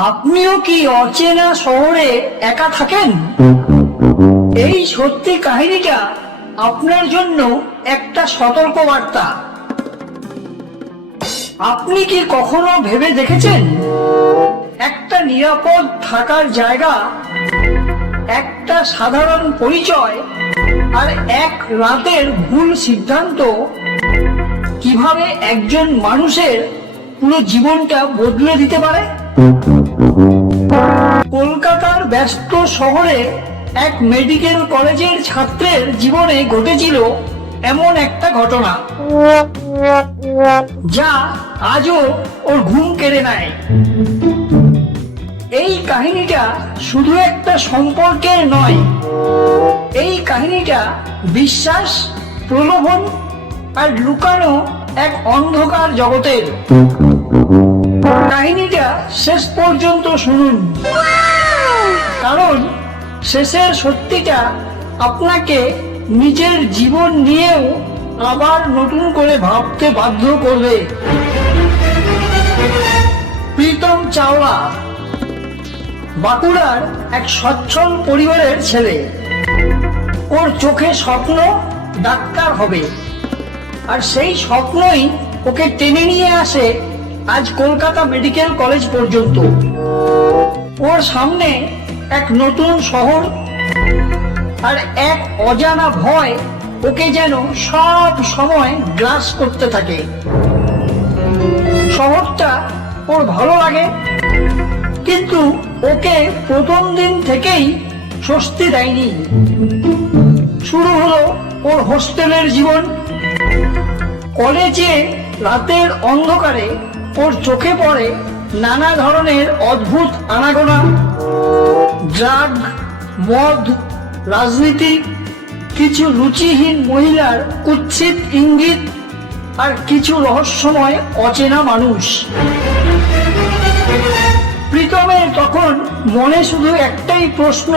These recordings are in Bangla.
আপনিও কি অচেনা শহরে একা থাকেন? এই সত্যি কাহিনীটা আপনার জন্য একটা সতর্ক বার্তা। আপনি কি কখনো ভেবে দেখেছেন, একটা নিরাপদ থাকার জায়গা, একটা সাধারণ পরিচয় আর এক রাতের ভুল সিদ্ধান্ত কিভাবে একজন মানুষের পুরো জীবনটা বদলে দিতে পারে? কলকাতার ব্যস্ত শহরে এক মেডিকেল কলেজের ছাত্রের জীবনে ঘটেছিল এমন একটা ঘটনা, যা আজও ওর ঘুম কেড়ে নেয়। এই কাহিনীটা শুধু একটা সম্পর্কের নয়, এই কাহিনীটা বিশ্বাস, প্রলোভন আর লুকানো এক অন্ধকার জগতের। কাহিনীটা শেষ পর্যন্ত শুনুন, কারণ শেষের সত্যিটা আপনাকে নিজের জীবন নিয়েও আবার নতুন করে ভাবতে বাধ্য করবে। প্রীতম চাওলা বাঁকুড়ার এক সচ্ছল পরিবারের ছেলে। ওর চোখে স্বপ্ন ডাক্তার হবে, আর সেই স্বপ্নই ওকে টেনে নিয়ে আসে আজ কলকাতা মেডিকেল কলেজ পর্যন্ত। ওর সামনে এক নতুন শহর আর এক অজানা ভয় ওকে যেন সব সময় গ্রাস করতে থাকে। শহরটা ওর ভালো লাগে, কিন্তু ওকে প্রথম দিন থেকেই স্বস্তি দেয়নি। শুরু হলো ওর হোস্টেলের জীবন। কলেজে রাতের অন্ধকারে ওর চোখে পড়ে নানা ধরনের অদ্ভুত আনাগোনা, ড্রাগ, মদ, রাজনীতি, কিছু রুচিহীন মহিলার কুৎসিত ইঙ্গিত আর কিছু রহস্যময় অচেনা মানুষ। প্রীতমের তখন মনে শুধু একটাই প্রশ্ন,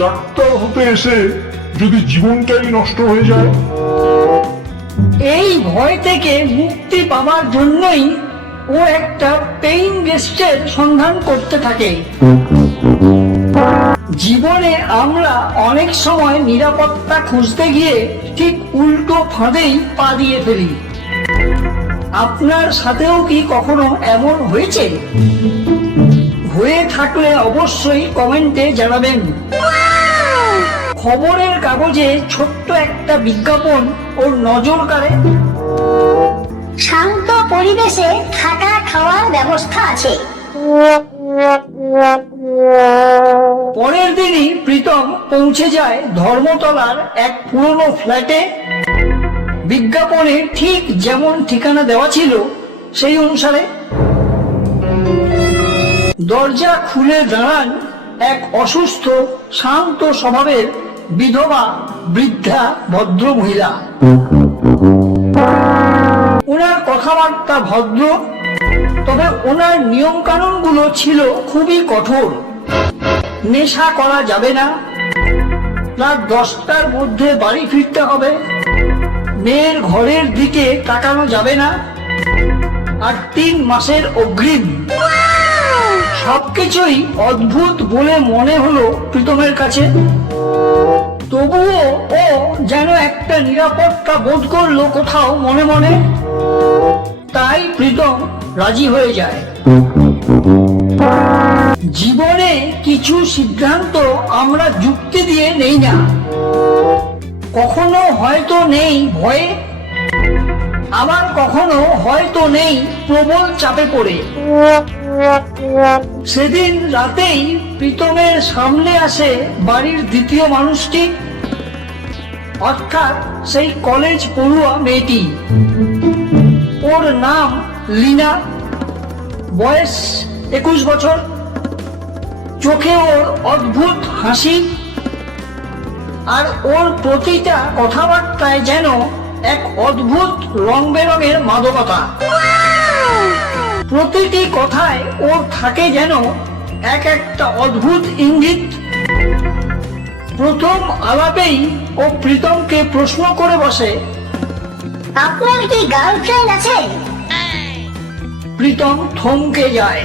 ডাক্তার হতে এসে যদি জীবনটাই নষ্ট হয়ে যায়। এই ভয় থেকে মুক্তি পাওয়ার জন্যই ও একটা পেইন রেস্টের সন্ধান করতে থাকে। জীবনে আমরা অনেক সময় নিরাপত্তা খুঁজতে গিয়ে ঠিক উল্টো ফাঁদেই পা দিয়ে ফেলি। আপনার সাথেও কি কখনো এমন হয়েছে? হয়ে থাকলে অবশ্যই কমেন্টে জানাবেন। খবরের কাগজে ছোট্ট একটা বিজ্ঞাপন ওর নজর কাড়ে। শান্ত পরিবেশে থাকা খাওয়ার ব্যবস্থা আছে। পরের দিনই প্রীতম পৌঁছে যায় ধর্মতলার এক পুরনো ফ্ল্যাটে। বিজ্ঞাপনে ঠিক যেমন ঠিকানা দেওয়া ছিল সেই অনুসারে। দরজা খুলে দাঁড়ান এক অসুস্থ, শান্ত স্বভাবের বিধবা বৃদ্ধা ভদ্র মহিলা। ওনার কথাবার্তা ভদ্র, তবে ওনার নিয়ম কানুন গুলো ছিল খুবই কঠোর। নেশা করা যাবে না, রাত 10টার মধ্যে বাড়ি ফিরতে হবে, মেয়ের ঘরের দিকে তাকানো যাবে না, আর 3 মাসের অগ্রিম। সবকিছুই অদ্ভুত বলে মনে হলো প্রীতমের কাছে, তবুও ও যেন একটা নিরাপত্তা বোধ করলো কোথাও মনে মনে। তাই প্রীতম রাজি হয়ে যায়। জীবনে কিছু সিদ্ধান্ত আমরা যুক্তি দিয়ে নেই না, কখনো হয়তো নেই ভয়ে, আবার কখনো হয়তো নেই প্রবল চাপে পড়ে। সেদিন রাতেই প্রীতমের সামনে আসে বাড়ির দ্বিতীয় মানুষটি, অর্থাৎ সেই কলেজ পড়ুয়া মেয়েটি। ওর নাম লীনা, বয়স 21 বছর। চোখে ওর অদ্ভুত হাসি, আর ওর প্রতিটা কথাবার্তায় যেন এক অদ্ভুত রং বেরঙের মাদকতা। প্রতিটি কথায় ওর থাকে যেন এক একটা অদ্ভুত ইঙ্গিত। প্রথম আলাপেই ও প্রীতমকে প্রশ্ন করে বসে, আপনার কি গার্লফ্রেন্ড আছে? প্রীতম থমকে যায়।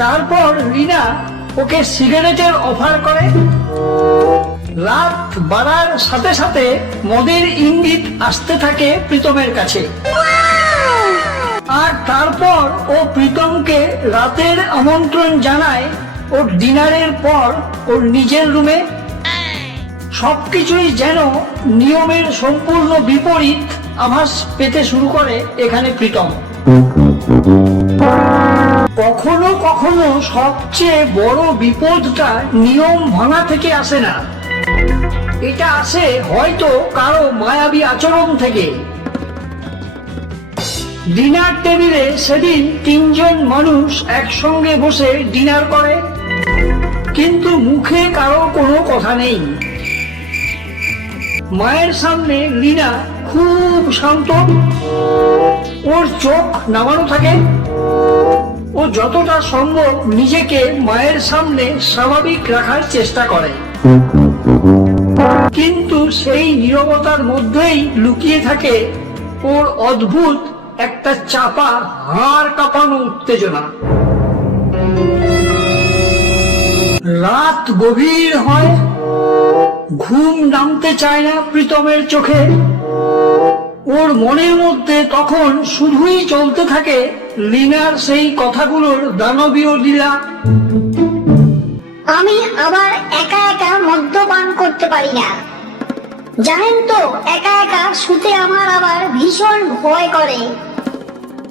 তারপর রিনা ওকে সিগারেটের অফার করে। রাত বাড়ার সাথে সাথে মদের ইঙ্গিত আসতে থাকে প্রীতমের কাছে। আর তারপর ও প্রীতমকে রাতের আমন্ত্রণ জানায় ওর ডিনারের পর ওর নিজের রুমে। সবকিছুই যেন নিয়মের সম্পূর্ণ বিপরীত আভাস পেতে শুরু করে এখানে প্রীতম। কখনো কখনো সবচেয়ে বড় বিপদটা নিয়ম ভাঙা থেকে আসে না, এটা আসে হয়তো কারো মায়াবী আচরণ থেকে। ডিনার টেবিলে সেদিন 3 জন মানুষ একসঙ্গে বসে ডিনার করে, কিন্তু মুখে কারো কোনো কথা নেই। মায়ের সামনে রিনা খুব শান্ত, ওর চোখ নামানো থাকে। ও যতটা সম্ভব নিজেকে মায়ের সামনে স্বাভাবিক রাখার চেষ্টা করে, কিন্তু সেই নীরবতার মধ্যেই লুকিয়ে থাকে ওর অদ্ভুত একটা চাপা হাড় কাঁপানো উত্তেজনা। রাত গভীর হয়, ঘুম নামতে চায় না প্রীতমের চোখে। ওর মনের মধ্যে তখন শুধুই চলতে থাকে লীনার সেই কথাগুলোর দানবীয় লীলা। আমি আবার একা একা মদ্যপান করতে পারি না, জানেন তো। একা একা শুতে আমার আবার ভীষণ ভয় করে,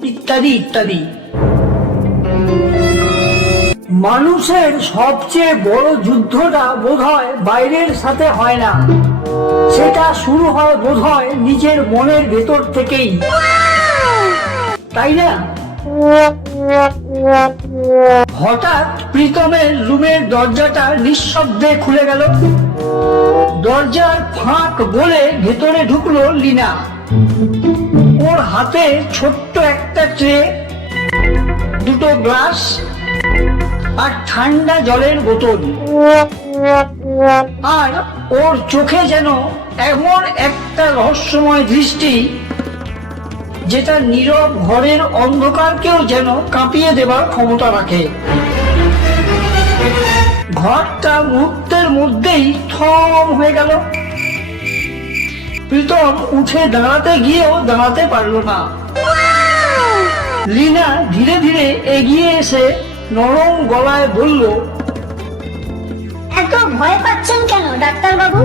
ইত্যাদি ইত্যাদি। মানুষের সবচেয়ে বড় যুদ্ধটা বোধহয় বাইরের সাথে হয় না, সেটা শুরু হয় বোধহয় নিজের মনের ভেতর থেকেই, তাই না? হঠাৎ প্রীতমের রুমের দরজাটা নিঃশব্দে খুলে গেল। দরজার ফাঁক বলে ভেতরে ঢুকলো লীনা। ওর হাতে ছোট্ট একটা ট্রে, 2টো গ্লাস আর ঠান্ডা জলের বোতল। আর ওর চোখে যেন এমন একটা রহস্যময় দৃষ্টি, যেটা নীরব ঘরের অন্ধকারকেও যেন কাঁপিয়ে দেবার ক্ষমতা রাখে। ঘরটা মুহূর্তের মধ্যেই থম হয়ে গেল। প্রীতম উঠে দাঁড়াতে গিয়েও দাঁড়াতে পারল না। লীনা ধীরে ধীরে এগিয়ে এসে নরম গলায় বলল, এত ভয় পাচ্ছেন কেন ডাক্তার বাবু?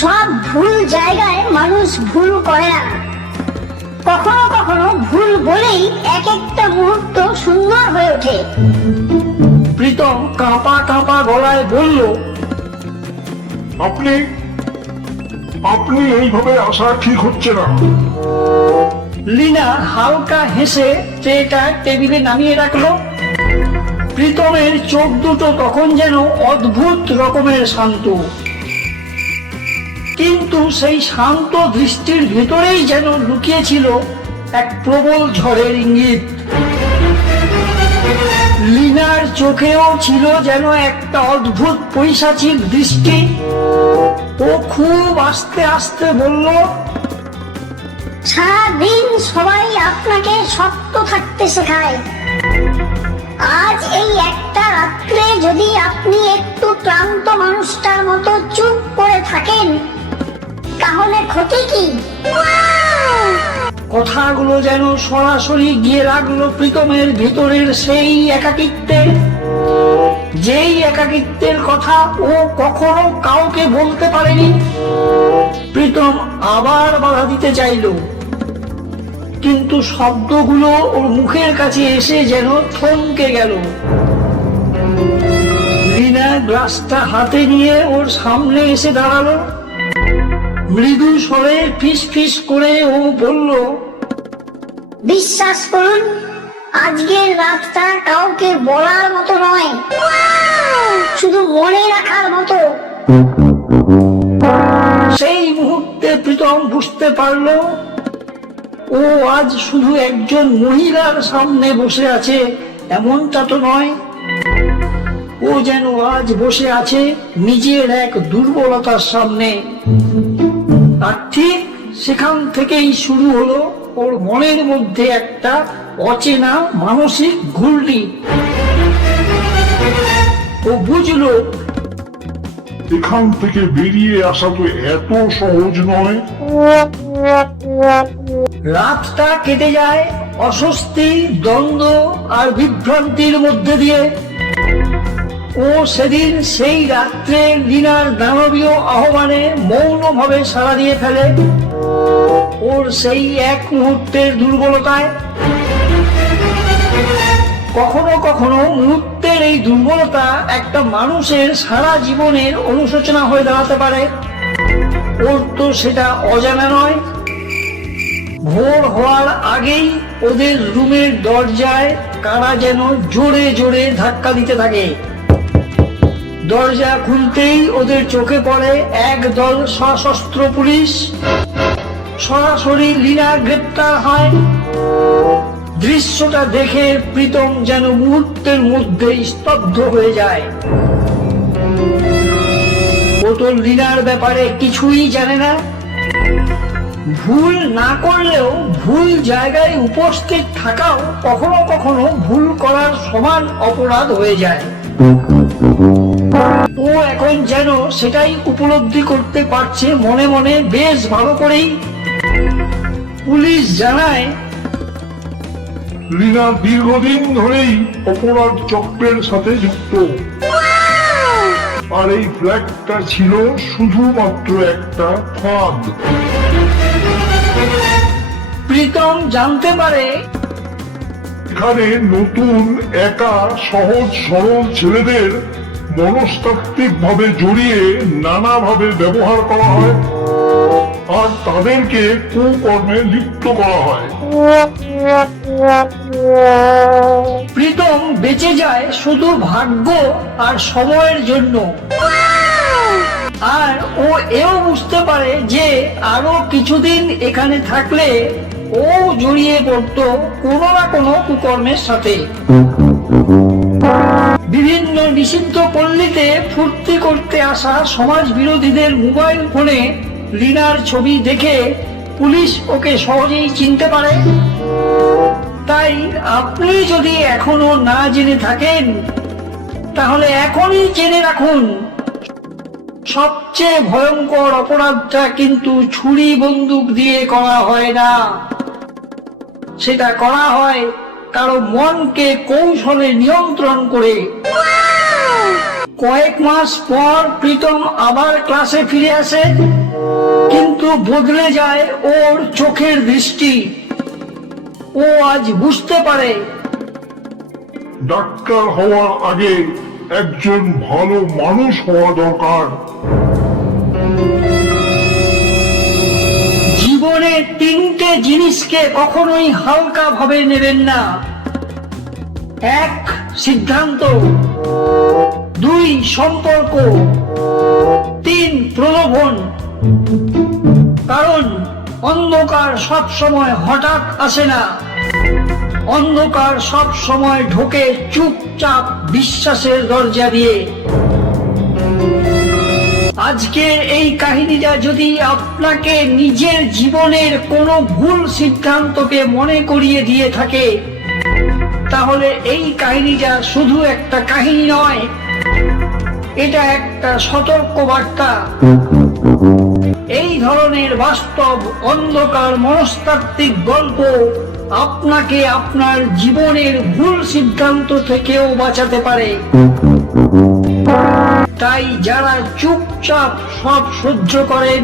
সব ভুল জায়গায় মানুষ ভুল করে না, কখনো কখনো ভুল বলেই এক একটা মুহূর্ত সুন্দর হয়ে ওঠে। প্রীতম কাঁপা কাঁপা গলায় বলল, আপনি আপনি এইভাবে আসা ঠিক হচ্ছে না। লীনা হালকা হেসে ট্রেটা টেবিলে নামিয়ে রাখলো। প্রীতমের চোখ দুটো তখন যেন অদ্ভুত রকমের শান্ত, কিন্তু সেই শান্ত দৃষ্টির ভেতরেই যেন লুকিয়েছিল এক প্রবল ঝড়ের ইঙ্গিত। লীনার চোখেও ছিল যেন একটা অদ্ভুত পৈশাচিক দৃষ্টি। ও খুব আস্তে আস্তে বলল, সারাদিন সবাই আপনাকে শক্ত থাকতে শেখায়, আজ এই একটা রাত্রে যদি আপনি একটু ক্লান্ত মানুষটার মতো চুপ করে থাকেন, তাহলে ক্ষতি কি? কথাগুলো যেন সরাসরি গিয়ে লাগলো প্রীতমের ভেতরের সেই একাকিত্বে, যেই একাকিত্বের কথা ও কখনো কাউকে বলতে পারেনি। প্রীতম আবার বাধা দিতে চাইল, কিন্তু শব্দগুলো ওর মুখের কাছে এসে যেন থমকে গেল। লীনা গ্লাসটা হাতে নিয়ে ওর সামনে এসে দাঁড়ালো। মৃদু স্বরে ফিস ফিস করে ও বলল, বিশ্বাস করুন, আজকের রাতটা কাউকে বলার মতো নয়, শুধু মনে রাখার মতো। সেই মুহূর্তে প্রীতম বুঝতে পারলো ও আজ শুধু একজন মহিলার সামনে বসে আছে এমনটা তো নয়। ও যেন আজ বসে আছে নিজের এক দুর্বলতার সামনে। আর ঠিক সেখান থেকেই শুরু হলো ওর মনের মধ্যে একটা অচেনা মানসিক ঘূর্ণি। ও বুঝলো এখান থেকে বেরিয়ে আসা তো এত সহজ নয়। রাতটা কেটে যায় অস্বস্তি, দ্বন্দ্ব আর বিভ্রান্তির মধ্যে দিয়ে। ও সেদিন সেই রাত্রে লীনার দানবীয় আহ্বানে মৌনভাবে সাড়া দিয়ে ফেলে, ওর সেই এক মুহূর্তের দুর্বলতায়। কখনো কখনো মুহূর্তের এই দুর্বলতা একটা মানুষের সারা জীবনের অনুশোচনা হয়ে দাঁড়াতে পারে। ওর তো সেটা অজানা নয়। ভোর হওয়ার আগেই ওদের রুমের দরজায় কারা যেন জোরে জোরে ধাক্কা দিতে থাকে। দরজা খুলতেই ওদের চোখে পড়ে একদল সশস্ত্র পুলিশ। সরাসরি লীনা গ্রেপ্তার হয়। দৃশ্যটা দেখে প্রীতম যেন মুহূর্তের মধ্যে স্তব্ধ হয়ে যায়। ও তো লীনার ব্যাপারে কিছুই জানে না। ভুল না করলেও ভুল জায়গায় উপস্থিত থাকাও কখনো কখনো ভুল করার সমান অপরাধ হয়ে যায়। ও এখন যেন সেটাই উপলব্ধি করতে পারছে মনে মনে বেশ ভালো করেই। পুলিশ জানায় লীনা দীর্ঘদিন ধরেই অপরাধ চক্রের সাথে যুক্ত, আর এই ফ্ল্যাটটা ছিল শুধুমাত্র একটা ফাঁদ। প্রীতম জানতে পারে এখানে নতুন একা সহজ সরল ছেলেদের মনস্তাত্ত্বিক ভাবে জড়িয়ে নানাভাবে ব্যবহার করা হয় আর তাদেরকে কুকর্মে লিপ্ত করা হয়। প্রীতম বেঁচে যায় শুধু ভাগ্য আর সময়ের জন্য। আর ও এও বুঝতে পারে যে আরো কিছুদিন এখানে থাকলে ও জড়িয়ে পড়তো কোনো না কোনো কুকর্মের সাথে। বিভিন্ন নিষিদ্ধ পল্লীতে ফুর্তি করতে আসা সমাজ বিরোধীদের মোবাইল ফোনে লীনার ছবি দেখে পুলিশ ওকে সহজেই চিনতে পারে। তাই আপনি যদি এখনো না জেনে থাকেন তাহলে এখনই জেনে রাখুন, সবচেয়ে ভয়ঙ্কর অপরাধটা কিন্তু ছুরি বন্দুক দিয়ে করা হয় না। সেটা করা হয় কারো মনকে কৌশলে নিয়ন্ত্রণ করে। কয়েক মাস পর প্রীতম আবার ক্লাসে ফিরে আসে, কিন্তু বদলে যায় ওর চোখের দৃষ্টি। ও আজ বুঝতে পারে ডাক্তার হওয়ার আগে একজন ভালো মানুষ হওয়া দরকার। জীবনে তিনটে জিনিসকে কখনোই হালকা ভাবে নেবেন না। 1 সিদ্ধান্ত, 2 সম্পর্ক, 3 প্রলোভন। কারণ অন্ধকার সব সময় হঠাৎ আসে না। অন্ধকার সব সময় ঢোকে চুপচাপ বিশ্বাসের দরজা দিয়ে। আজকের এই কাহিনীটা যদি আপনাকে নিজের জীবনের কোনো ভুল সিদ্ধান্তকে মনে করিয়ে দিয়ে থাকে, তাহলে এই কাহিনীটা শুধু একটা কাহিনী নয়, এটা একটা সতর্ক বার্তা। এই ধরনের বাস্তব অন্ধকার মনস্তাত্ত্বিক গল্প আপনাকে আপনার জীবনের ভুল সিদ্ধান্ত থেকেও বাঁচাতে পারে। তাই যারা চুপচাপ সব সহ্য করেন,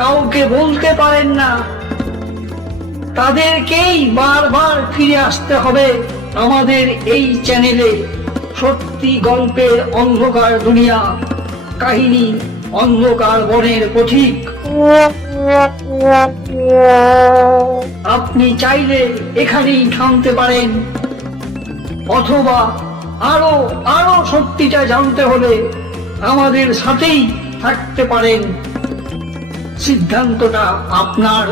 কাউকে বলতে পারেন না, তাদেরকেই বারবার ফিরে আসতে হবে আমাদের এই চ্যানেলে। সত্যি গল্পের অন্ধকার দুনিয়া, কাহিনী অন্ধকার বনের পথিক। আপনি চাইলে এখানেই থামতে পারেন, অথবা আরো আরো সত্যিটা জানতে হলে আমাদের সাথেই থাকতে পারেন। সিদ্ধান্তটা আপনার।